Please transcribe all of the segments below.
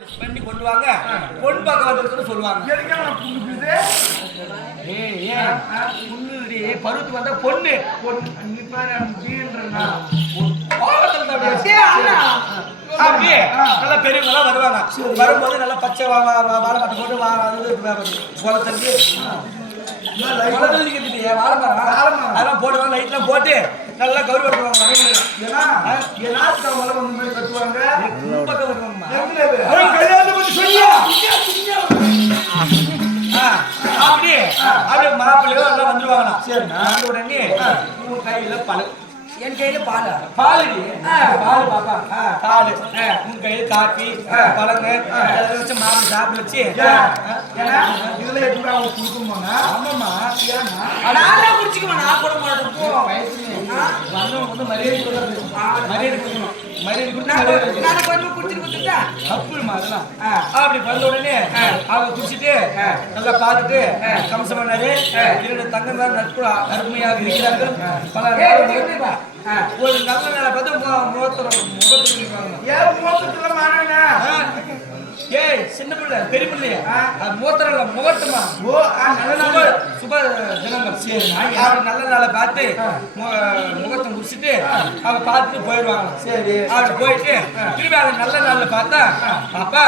பண்ணி கொண்டு வாங்க பொன் வந்திருக்குன்னு சொல்லுவாங்க. புண்ணுடி பருவத்துக்கு வந்தா பொண்ணு. பொண்ணு. நல்லா பெரியவங்க எல்லாம் வருவாங்க வரும்போது நல்லா பச்சை வா வா வா வாழை பட்டு குளத்தள்ளி குளத்தள்ளி கட்டிட்டு வாழை மரம் வாழை மரம். அதெல்லாம் போடுவாங்க லைட்லாம் போட்டு. நல்லா கௌரி வருவாங்க வரவங்க ஏன்னா, வந்து மாதிரி கட்டுவாங்க. கல்யாணத்தை பத்தி சொல்லியா? அப்படியே அப்படியே மாப்பிள்ளையோ எல்லாம் வந்துருவாங்களா சரிண்ணா. வந்த உடனே உன் கையில பழம் என் கையில பாலா. பாலுடி பால் பாப்பா. பால். உன் கையில காப்பி பழங்க வச்சு மாவு சாப்பிட வச்சு இதுல எப்படி அவங்க கொடுக்கணுமாங்க? ஆமாம்மா. ஏன்னா, நானே குடிச்சுக்குவேன் நான் கூட மாட்டேன். வந்தவங்க வந்து மரியாதை மரியாதை கொடுக்கணும். நான் கொஞ்சம் குடிச்சிட்டு கொடுத்துட்டா தப்புமா அதெல்லாம் அப்படி வந்த உடனே அவங்க குடிச்சிட்டு நல்லா பார்த்துட்டு கம்சம் பண்ணாரு இரண்டு தங்கம் தான் நட்பு அருமையாக இருக்கிறார்கள். பல ஒரு நல்ல நேரம் பார்த்து முகத்துல முகத்துல ஏன் மோசத்துல மாறினா? ஏய் சின்ன பிள்ளை பெரிய பிள்ளையா? அது மூத்திரம் இல்ல முகட்டுமா? ஓ, நல்ல சுப தினங்கள். சரி அவர் நல்ல நாளை பார்த்து முகத்தை முடிச்சிட்டு அவங்க பார்த்துட்டு போயிடுவாங்க. சரி. அப்படி போயிட்டு திரும்பி அவங்க நல்ல நாள்ல பார்த்தா அப்பா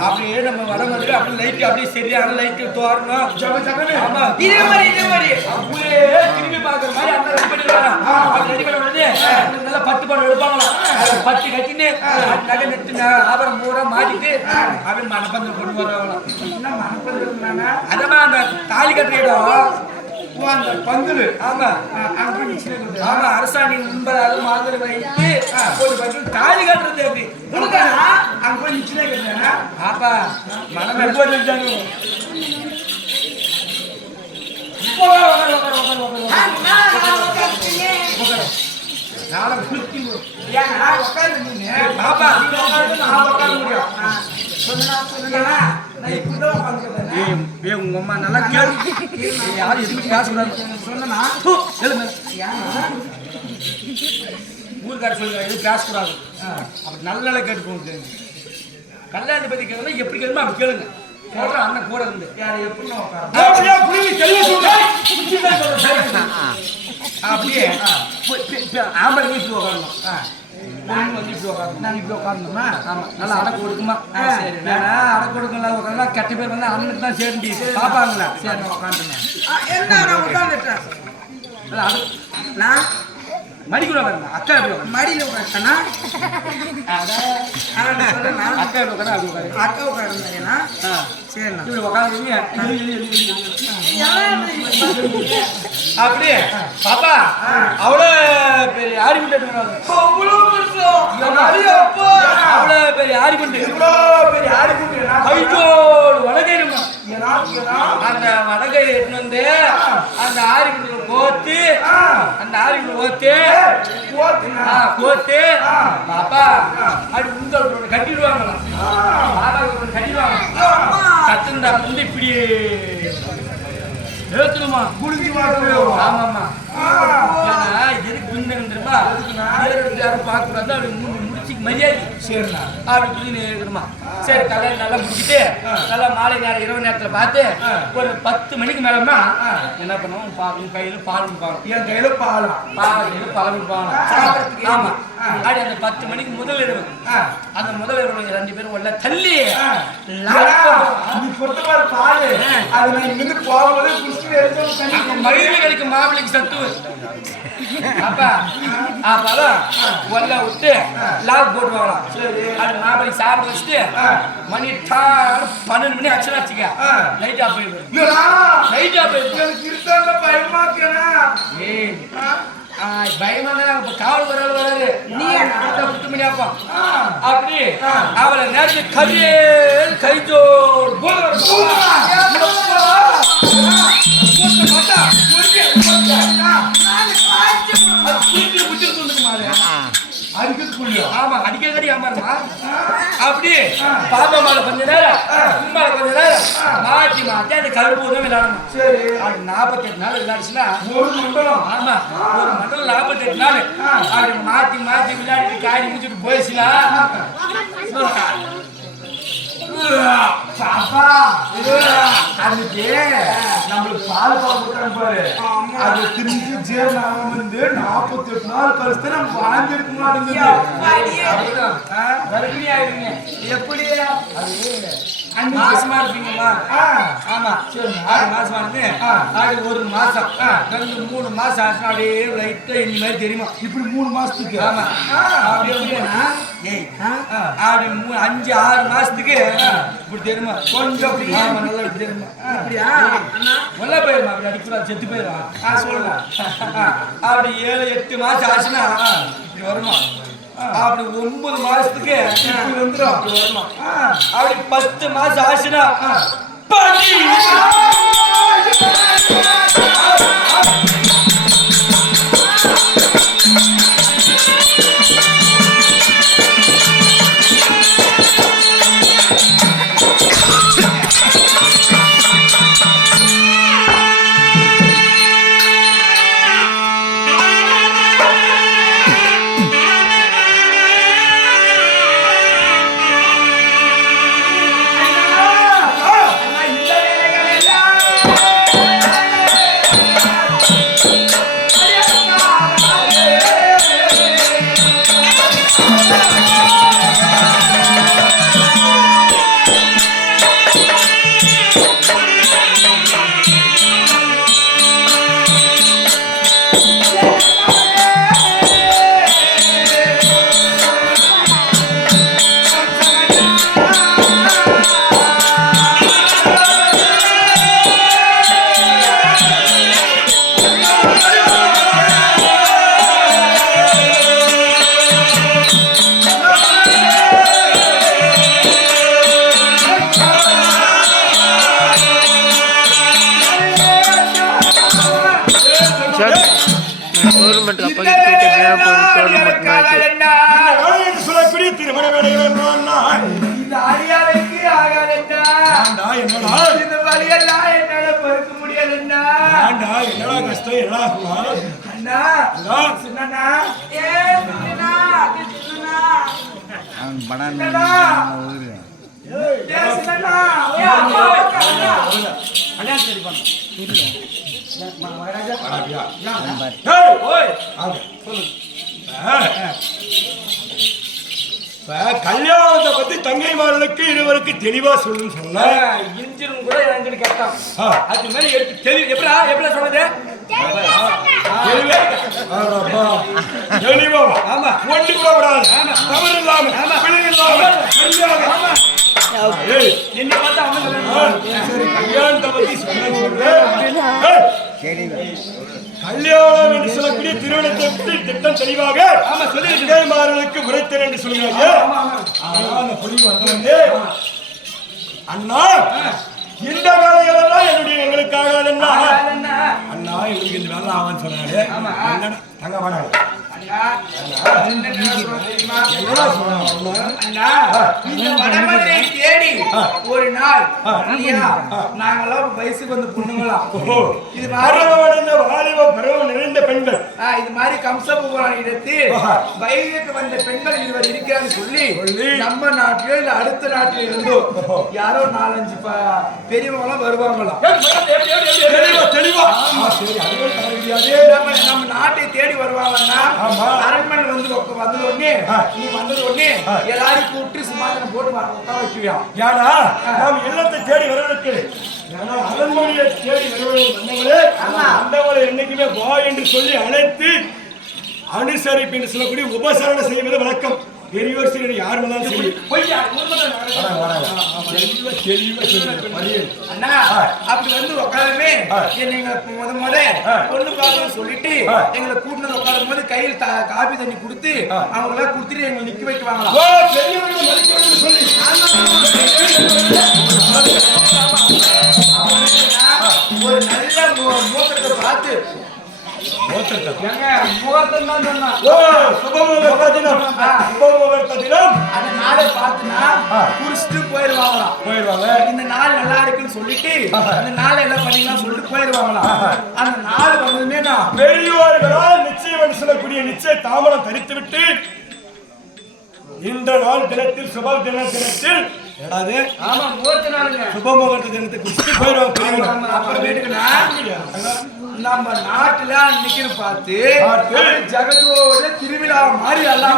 அப்படியே நம்ம வர மாதிரி அப்படியே லைட் அப்படியே சரியான லைட் ஜகன்னு. ஆமா. இதே மாதிரி இதே மாதிரி. அப்படியே திரும்பி பார்க்குற மாதிரி அந்த ரெடி பண்ணிடுவாங்க. அப்படி ரெடி பண்ண உடனே நல்லா பட்டு படம் எடுப்பாங்களாம் அது பட்டு கட்டின்னு அது நகை நெட்டு ஆபரணம் பூரா மாட்டிட்டு அப்படி மனப்பந்தல் கொண்டு வரவங்களாம் என்ன? அதமா அந்த தாலி கட்டுற இடம் அந்த பந்தலு. ஆமா. ஆமா அரசாணி முன்பதாக மாதிரி வைத்து ஒரு பட்டு தாலி கட்டுறது எப்படி உனக்காடா? அங்க போய். ஆப்பா மனம் எடுப்பாங்க நாளை குளிச்சு ஏன்னா, பாப்பா நான் உட்கார முடியும். சொன்னா, சொன்னா, உங்க அம்மா நல்லா கேளு. யாரும் சொன்னனா? தூ, எழுந்து. ஊர்க்கார சொல்லுங்க எதுவும் பேசக்கூடாது. அப்படி நல்ல நல்ல கேட்டுக்கோங்க கல்யாணத்தை பத்தி கேட்கணும் எப்படி கேட்கணுமோ அப்படி கேளுங்க. சொல்றேன் அண்ணன் கூட இருந்து. யார் உட்கார? அப்படியே ஆம்பளை இப்படி உட்காரணும் பொண்ணு வந்து இப்படி உட்காரணும் இப்படி உட்காரணுமா? ஆமா நல்லா அடக்கு கொடுக்குமா சரி அடக்கு கொடுக்கலாம் உட்காரலாம் கெட்ட பேர் வந்து அண்ணனுக்கு தான் சேரண்டி பாப்பாங்களா சரி, உட்காந்துட்டேன். என்ன நான் உட்காந்துட்டேன் நான் மடிக்கூட உட்காருங்க அக்கா எப்படி மடியில அக்கா எப்படி உட்காரு? அக்கா. சரிண்ணா. இப்படி உட்காந்துருக்கீங்க அப்படியே பாப்பா அவ்வளோ பெரிய பெருசா? அவ்வளோ பெரிய ஆரிகுண்டு இவ்வளோ பெரிய? கைஜோடு வடகைருமா ஏன்னா, ஏன்னா, அந்த வடகையை எடுத்துன்னு வந்து அந்த ஆரிகுண்டு கோத்து அந்த ஆரிகுண்டு கோத்து போட்டுங்க. ஆ, கோத்து பாப்பா அப்படி உங்கள் கட்டிடுவாங்களா? பாப்பா கட்டிடுவாங்க கத்துந்தா வந்து இப்படி ஏத்துணுமா? குளிஞ்சு வாங்க. ஆமாம்மா. ஆ, ஏன்னா எதுக்கு குந்தம் தெரியுமா நேரத்துக்கு யாரும் பார்க்கக்கூடாது அப்படி மூணு மரியாதை. சரிண்ணா. அப்படி குதினை இருக்கணுமா? சரி கல்யாணம் நல்லா முடிச்சுட்டு நல்லா மாலை நேரம் இரவு நேரத்துல பார்த்து ஒரு பத்து மணிக்கு மேலமா என்ன பண்ணுவோம்? உன் கையில பால் கொடுப்பாங்க என் கையில பாலா. பாப்பா கையில பழம் கொடுப்பாங்க சாப்பிடறதுக்கு அப்படி அந்த பத்து மணிக்கு முதல் இரவு. அந்த முதல் இரவு ரெண்டு பேரும் உள்ள தள்ளி பாலு, அது இங்கிருந்து போகும்போது மயிறு கழிக்கும் மாப்பிளைக்கு சத்து. அப்பா அப்பதான் ஒல்ல விட்டு லாக் போட்டுவாங்களாம் அது மாப்பிளைக்கு சாப்பிட வச்சுட்டு மணி பன்னெண்டு மணி ஆச்சுன்னா வச்சுக்க. லைட் ஆஃப் இல்லடா, லைட் ஆஃப் எனக்கு இருக்காங்க பயமா இருக்கேனா? ஏய் ஆ, ஆ, பயமா தான் இப்ப காவல் வராது வராது நீ பத்து மணி ஆப்பா அப்படி அவளை நேரத்து கரியே கைஜோர் அப்படி பாப்பா மேல கொஞ்ச நேரம் கும்பால கொஞ்ச நேரம். மாட்டி மாட்டி அந்த கருப்பு தான் விளையாடணும் சரி. அது நாற்பத்தெட்டு நாள் விளையாடுச்சுன்னா ஒரு மண்டலம். ஆமா ஒரு மண்டலம் நாற்பத்தெட்டு நாள். அது மாத்தி மாத்தி விளையாடிட்டு காய் முடிச்சுட்டு போயிடுச்சுன்னா பாப்பா அதுக்கு நம்மளுக்கு பால் பால் கொடுக்குறோம் பாரு அது திரும்பி ஜீரணம் ஆகாம இருந்து நாற்பத்தி எட்டு நாள் கழிச்சு நம்ம வாழ்ந்துருக்கு முன்னாடி அப்படிதான். ஆ, கர்ப்பிணி ஆயிடுவீங்க. எப்படி மாசமா இருப்பீங்கம்மா. ஆமா. ஆறு மாசமா இருந்து ஆடு ஒரு மாசம். ரெண்டு மூணு மாசம் ஆச்சுன்னா அப்படியே லைட்டா இந்த மாதிரி தெரியுமா? இப்படி மூணு மாசத்துக்கு. ஆமா. அப்படி எப்படின்னா ஏய் ஆடு மூ- அஞ்சு ஆறு மாசத்துக்கு இப்படி தெரியுமா? கொஞ்சம் அப்படி. ஆமா நல்லா இப்படி தெரியுமா? அப்படியா நல்லா போயிருமா அப்படி அடிக்கூடாது செத்து போயிடும் ஆ சொல்லுங்க. அப்படி ஏழு எட்டு மாசம் ஆச்சுன்னா இப்படி வருமா? அப்படி ஒன்பது மாசத்துக்கு இப்படி வந்துடும் அப்படி வருமா அப்படி பத்து மாசம் ஆச்சுன்னா பதி. கவர்மெண்ட் எப்படியா போய் கவர்மெண்ட் மேட்ச் ஓய், ஆ. கல்யாணத்தை பத்தி தங்கைமார்களுக்கு இருவருக்கு தெளிவா சொல்லுன்னு சொன்ன இன்ஜின் கூட என்கிட்ட கேட்டான் அது மாதிரி எடுத்து தெளிவு எப்படா எப்படா சொன்னது தெளிவா ஆமா. ஒண்டி கூட விடாது தவறு இல்லாம பிழை இல்லாம என்ன பார்த்தா அவன் கல்யாணத்தை பத்தி சொன்ன சொல்றேன் கல்யாணம் என்று சொல்லக்கூடிய திருமணத்தை பற்றி திட்டம் தெளிவாக தங்கைமார்களுக்கு உரைத்தேன் என்று சொல்கிறாங்க அண்ணா இந்த வேலைகள் எல்லாம் என்னுடைய எங்களுக்காக அண்ணா அண்ணா எங்களுக்கு இந்த வேலை ஆவான்னு சொன்னாரு. தங்க வேணாம். தேடி ஒரு நாள் நாங்கெல்லாம் வயசுக்கு வந்து பொண்ணுங்களா இது மாதிரி வாலிப பருவம் நிறைந்த பெண்கள் இது மாதிரி கம்சபுரான் வயதுக்கு வந்த பெண்கள் இருவர் இருக்கிறான்னு சொல்லி நம்ம நாட்டிலோ இல்ல அடுத்த நாட்டில இருந்தோ யாரோ நாலஞ்சு பெரியவங்களாம் வருவாங்களாம் நம்ம நாட்டை தேடி வருவாங்கன்னா அரண்மனை வந்து வந்தது உடனே. நீ வந்தது உடனே எல்லாரையும் கூப்பிட்டு சிம்மாசனம் போட்டு உட்கார வைக்குவியா? ஏன்னா நாம் இல்லத்தை தேடி வரவிருக்கு ஏன்னா அரண்மனையை தேடி வந்தவங்களே வந்தவங்களை என்னைக்குமே வா என்று சொல்லி அழைத்து அனுசரிப்பு என்று சொல்லக்கூடிய உபசரணை செய்வது வழக்கம். பெரியோர் சிறியர் யார் வந்தாலும் சரி. அண்ணா அப்படி வந்து உட்காரமே. நீங்க முத முத பொண்ணு பார்க்கணும் சொல்லிட்டு. எங்களை கூட்டினது உட்காரும் போது கையில் காபி தண்ணி கொடுத்து அவங்க எல்லாம் கொடுத்துட்டு எங்களை நிக்க வைக்குவாங்களா? ஒரு நல்ல மூக்கத்தை பார்த்து குடிச்சிட்டு போயிடுவாங்களாம். போயிடுவாங்க. இந்த நாள் நல்லா இருக்குன்னு சொல்லிட்டு இந்த நாள் எல்லாம் பண்ணிக்கலாம் சொல்லிட்டு போயிடுவாங்களாம். அந்த நாள் வந்ததுமே நான் பெரியோர்களால் நிச்சயம் சொல்லக்கூடிய நிச்சய தாமரம் தரித்து விட்டு இந்த நாள் தினத்தில் சுப தின தினத்தில் ஏடாது ஆமா மூர்த்தி நாளுங்க. சுபமுகூர்த்த தினத்தை குடிச்சிட்டு போயிடுவாங்க அப்புறம் வீட்டுக்குண்ணா நம்ம நாட்டுல அன்னைக்குன்னு பார்த்து ஜெகஜோட திருவிழா மாதிரி எல்லாம்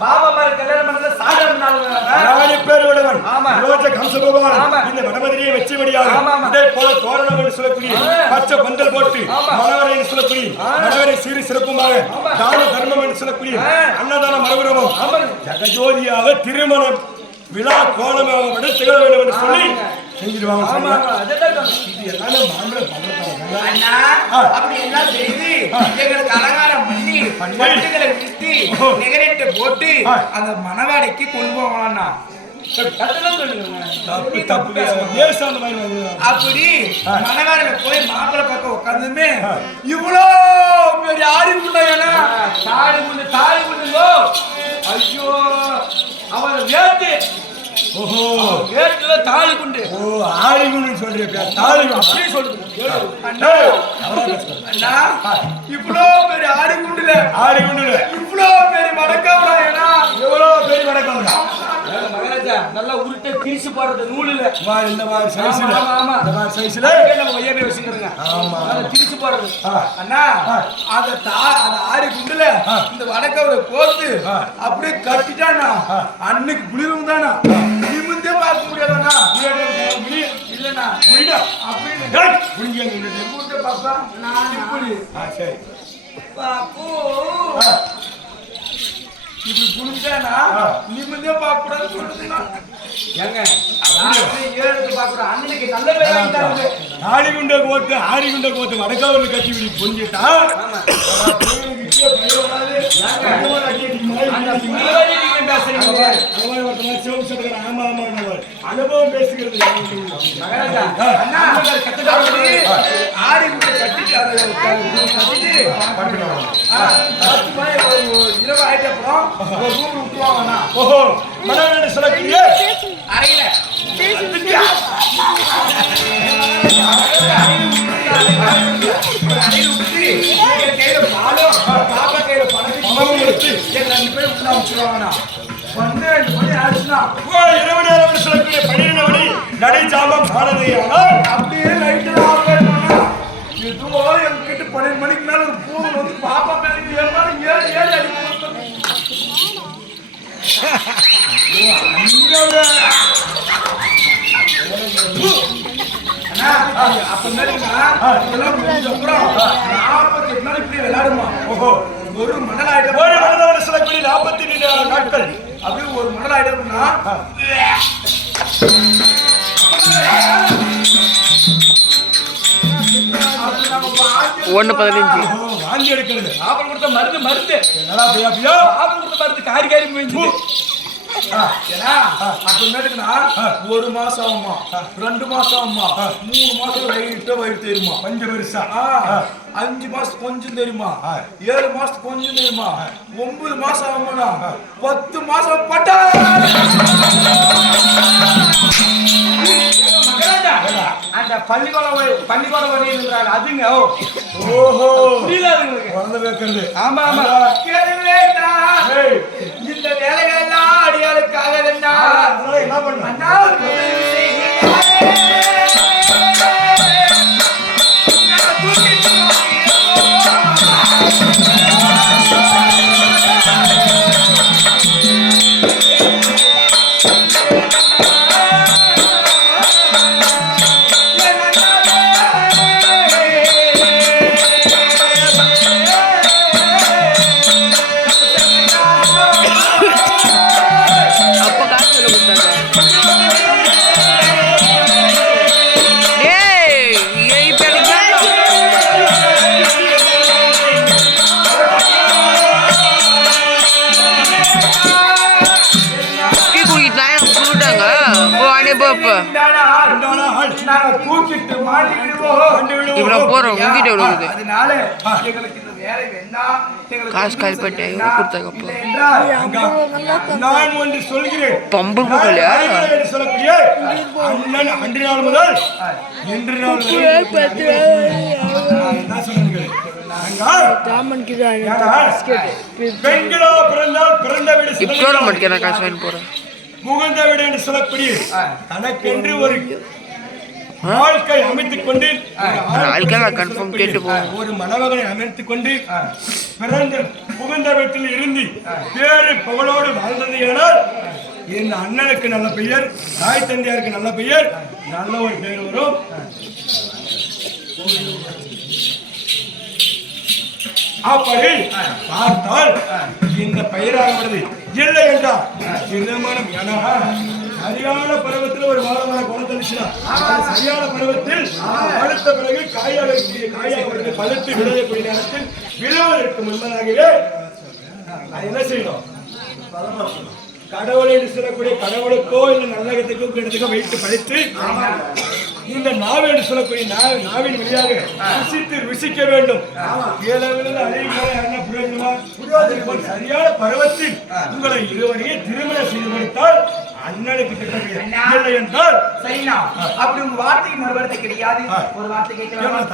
பாபா மாதிரி கல்யாணம் பண்ணது சாதாரண பேர் விடவன் ஆமா. ரோஜ கம்ச பகவான் ஆமா. இந்த ஆமா, ஆமா. இதே போல தோரணம் என்று சொல்லக்கூடிய. பச்சை பந்தல் போட்டு ஆமா. மணவரை என்று சொல்லக்கூடிய மணவரை சீரி சிறப்புமாக. தான தர்மம் என்று சொல்லக்கூடிய. அன்னதான மரபுரமும். ஜெகஜோதியாக திருமணம். விழா கோலமாக விட திகழ வேண்டும் என்று சொல்லி. செஞ்சிருவாங்க. அப்படி எல்லாம் செய்து எங்களுக்கு அலங்காரம் பண்ணி பண்ணி. பட்டுகளை விட்டு ஓஹோ. நிகரேட்டு போட்டு. அந்த மணவாடைக்கு கொண்டு சொல்லுங்க தப்பு தப்பு அப்படி ஆ. மணவாடையில போய் மாப்பிள்ளை பக்கம் உட்காந்துமே. இவ்வளோ பெரிய ஆடி முண்டையனா தாடி முண்டுங்கோ ஐயோ அவன் வேட்டு. ஓஹோ. வேட்டுல தாலி குண்டு. ஓ ஆரிகுன்னு சொல்றியா தாலி அப்படியே சொல்லுங்க அண்ணா இவ்வளோ பெரிய ஆடி குண்டுல ஆரிகுண்டு இவ்வளோ பெரிய வடக்காவராயனா எவ்வளவு பெரிய வணக்கம் மகாராஜா நல்லா உருட்டை கிழிச்சு போடுறது நூலில். மாதிரி இந்த மாதிரி சைஸ்ல. ஆமா, ஆமா. இந்த மாதிரி சைஸ்ல. நம்ம வச்சுக்கிறோங்க. ஆமா. நல்லா கிழிச்சு போடுறது. அண்ணா ஆ. அந்த தா அந்த ஆடி குண்டுல. இந்த வடக்கவரை போட்டு. அப்படியே கட்டிட்டானா. அன்னைக்கு குளிரும் தானா நிமிந்தே பார்க்க முடியாதாண்ணா? இல்லண்ணா. புரியுதா அப்படின்னு. பார்த்தா நான்? இப்படி. சரி. பாப்பு. இப்படி குளிச்சானா ஆ. நிமிந்தே பார்க்க கூடாதுன்னு சொல்லுதுண்ணா ஏங்க ஏழுக்கு பார்க்குறோம் அன்னைக்கு நல்ல வேலை வாங்கிட்டாங்க. ஆரிகுண்டை கோத்து ஆரிகுண்டை கோத்து வடக்காவில் கட்டி இப்படி புரிஞ்சுட்டா. அனுபவம் பேசுகிறது. ஆடி கட்டிட்டு இரவு ஆயிட்ட அப்புறம் ஒரு ஓஹோ சொல்லக்கூடிய அறையில. விட்டு, கையில பாலும், பாப்பா கையில ரெண்டு பேரும் உள்ள பன்னெண்டு மணி ஆச்சுன்னா, இரவு நேரம் சொல்லக்கூடிய மணி நடை ஜாமம் ஆனது ஆனால் அப்படியே லைட்டு ஆஃப் பண்ணா எதுவோ எட்டு பன்னெண்டு மணிக்கு மேல ஒரு பூனை வந்து பாப்பா மேல ஏழு ஏழு ஏறி அடிக்கும் நாற்பத்தி நாள் இப்படி விளையாடுமா ஓஹோ ஒரு மணல் ஆயிட்டு ஒரு சில சொல்லக்கூடிய நாற்பத்தி ரெண்டு நாட்கள் அப்படியே ஒரு மணல் ஆயிட்டோம்னா ஒன்று பதினஞ்சு. வாங்கி எடுக்கிறது. ஆப்பல் கொடுத்த மருந்து மருந்து. என்னடா பையா பையா ஆப்பல் கொடுத்த மருந்து காரி காரி போயிடுச்சு. ஒரு மாசம் ஆகுமா ரெண்டு மாசம் ஆகுமா மூணு மாசம் வயிற்று வயிறு தெரியுமா கொஞ்சம் பெருசா? அஞ்சு மாசம் கொஞ்சம் தெரியுமா ஏழு மாசம் கொஞ்சம் தெரியுமா ஒன்பது மாசம் ஆகுமாடா பத்து மாசம் பட்டா அந்த பள்ளிக்கூடம் வழி- பள்ளிக்கூடம் வரையிறாங்க அதுங்க ஓஹோ. புரியல அதுங்களுக்கு? குழந்தை வைக்கிறது ஆமா ஆமா. இந்த வேலைகள்லாம் அடியாளுக்காக வேண்டா அதனால என்ன பண்ண வருது அதனால எங்களுக்கு இந்த காசு கல்பட்டு கொடுத்தாக்கப்போ பம்பு புகழையா அன்று நாள் முதல் இன்று முகந்த வீடு என்று சொல்லக்கூடிய தனக்கென்று ஒரு வாழ்க்கை அமைத்துக் கொண்டு ஒரு மணமகனை அமைத்துக் கொண்டு பிறந்த புகுந்த வீட்டில் இருந்து பேரு புகழோடு வாழ்ந்தது ஏனால் என் அண்ணனுக்கு நல்ல பெயர் தாய் தந்தையாருக்கு நல்ல பெயர் நல்ல ஒரு பெயர் வரும். அப்படி பார்த்தால் இந்த பெயராகிறது இல்லை என்றால் திருமணம் என சரியான பருவத்தில் ஒரு வாழமான குணத்தளிச்சுனா சரியான பருவத்தில் அடுத்த பிறகு காயாக காயாக பழுத்து விளையக்கூடிய நேரத்தில் விழுவதற்கு முன்பதாகவே அது என்ன செய்யணும்? கடவுளை சொல்லக்கூடிய கடவுளுக்கோ இல்லை நல்லகத்துக்கோ கிடத்துக்கோ வைத்து படித்து இந்த நாவு என்று சொல்லக்கூடிய நாவின் வழியாக ருசித்து ருசிக்க வேண்டும். சரியான பருவத்தில் உங்களை இருவரையும் திருமணம் செய்து கொடுத்தால் அண்ணனுக்கு இல்லை என்றால்? சரிண்ணா அப்படி உங்க வார்த்தைக்கு மறுவார்த்தை கிடையாது. ஒரு வார்த்தை? கேட்கலாம்?